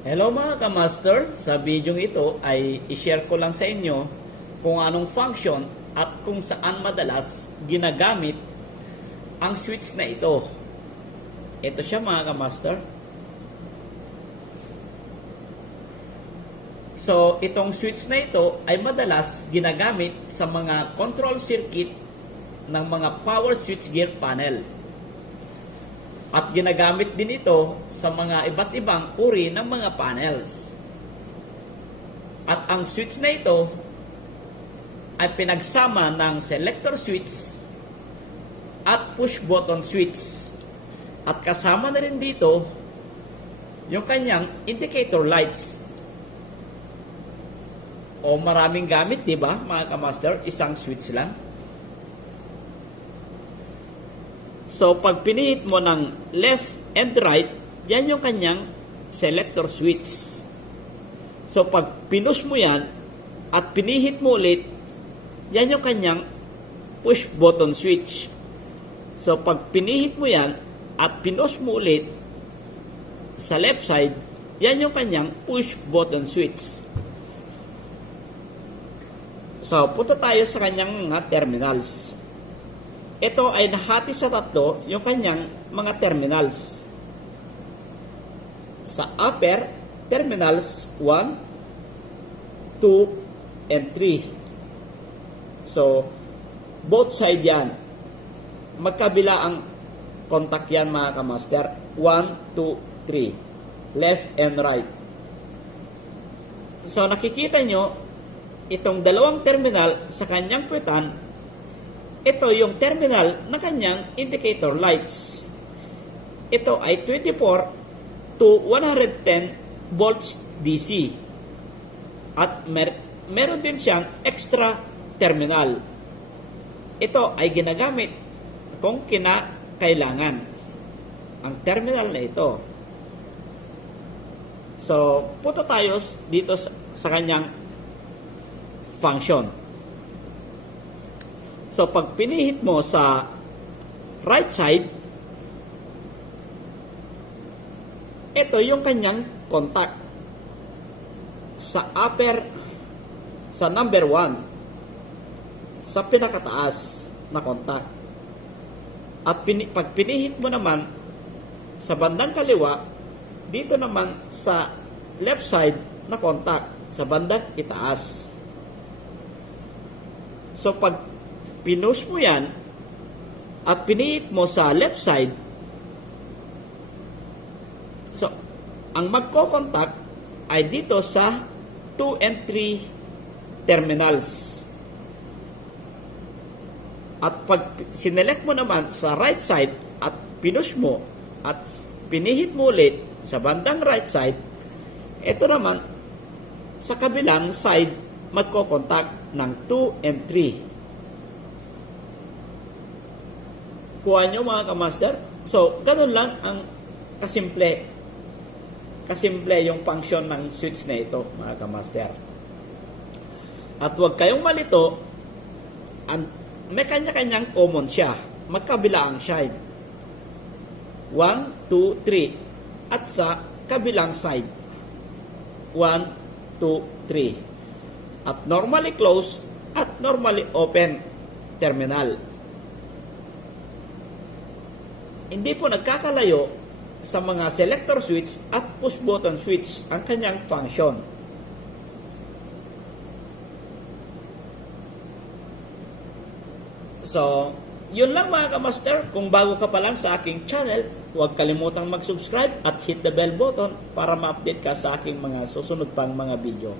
Hello mga kamaster, sa video ito ay i-share ko lang sa inyo kung anong function at kung saan madalas ginagamit ang switch na ito. Ito siya mga kamaster. So itong switch na ito ay madalas ginagamit sa mga control circuit ng mga power switchgear panel. At ginagamit din ito sa mga iba't ibang uri ng mga panels. At ang switch na ito ay pinagsama ng selector switch at push button switch. At kasama na rin dito yung kanyang indicator lights. O maraming gamit, di ba mga kamaster? Isang switch lang. So, pag pinihit mo ng left and right, yan yung kanyang selector switch. So, pag pinush mo yan at pinihit mo ulit, yan yung kanyang push button switch. So, pag pinihit mo yan at pinush mo ulit sa left side, yan yung kanyang push button switch. So, punta tayo sa kanyang mga terminals. Ito ay nahati sa tatlo yung kanyang mga terminals. Sa upper, terminals 1, 2, and 3. So, both side yan. Magkabila ang contact yan mga kamaster. 1, 2, 3. Left and right. So, nakikita nyo, itong dalawang terminal sa kanyang puwetan, ito yung terminal na kanyang indicator lights. Ito ay 24 to 110 volts DC. At meron din siyang extra terminal. Ito ay ginagamit kung kinakailangan ang terminal na ito. So, punta tayo dito sa kanyang function. So, pag pinihit mo sa right side, ito yung kanyang contact sa upper, sa number 1, sa pinakataas na contact. At pag pinihit mo naman sa bandang kaliwa, dito naman sa left side na contact, sa bandang itaas. So, pag pinush mo yan at pinihit mo sa left side, so ang magko-contact ay dito sa 2 and 3 terminals. At pag sinelect mo naman sa right side at pinush mo at pinihit mo ulit sa bandang right side, ito naman sa kabilang side magko-contact ng 2 and 3. Kuha nyo mga kamaster. So, ganun lang ang kasimple yung function ng switch na ito mga kamaster. At huwag kayong malito, may kanya-kanyang common siya. Magkabila ang side. 1, 2, 3. At sa kabilang side. 1, 2, 3. At normally closed at normally open terminal. Hindi po nagkakalayo sa mga selector switch at push button switch ang kanyang function. So, yun lang mga kamaster. Kung bago ka pa lang sa aking channel, huwag kalimutang mag-subscribe at hit the bell button para ma-update ka sa aking mga susunod pang mga video.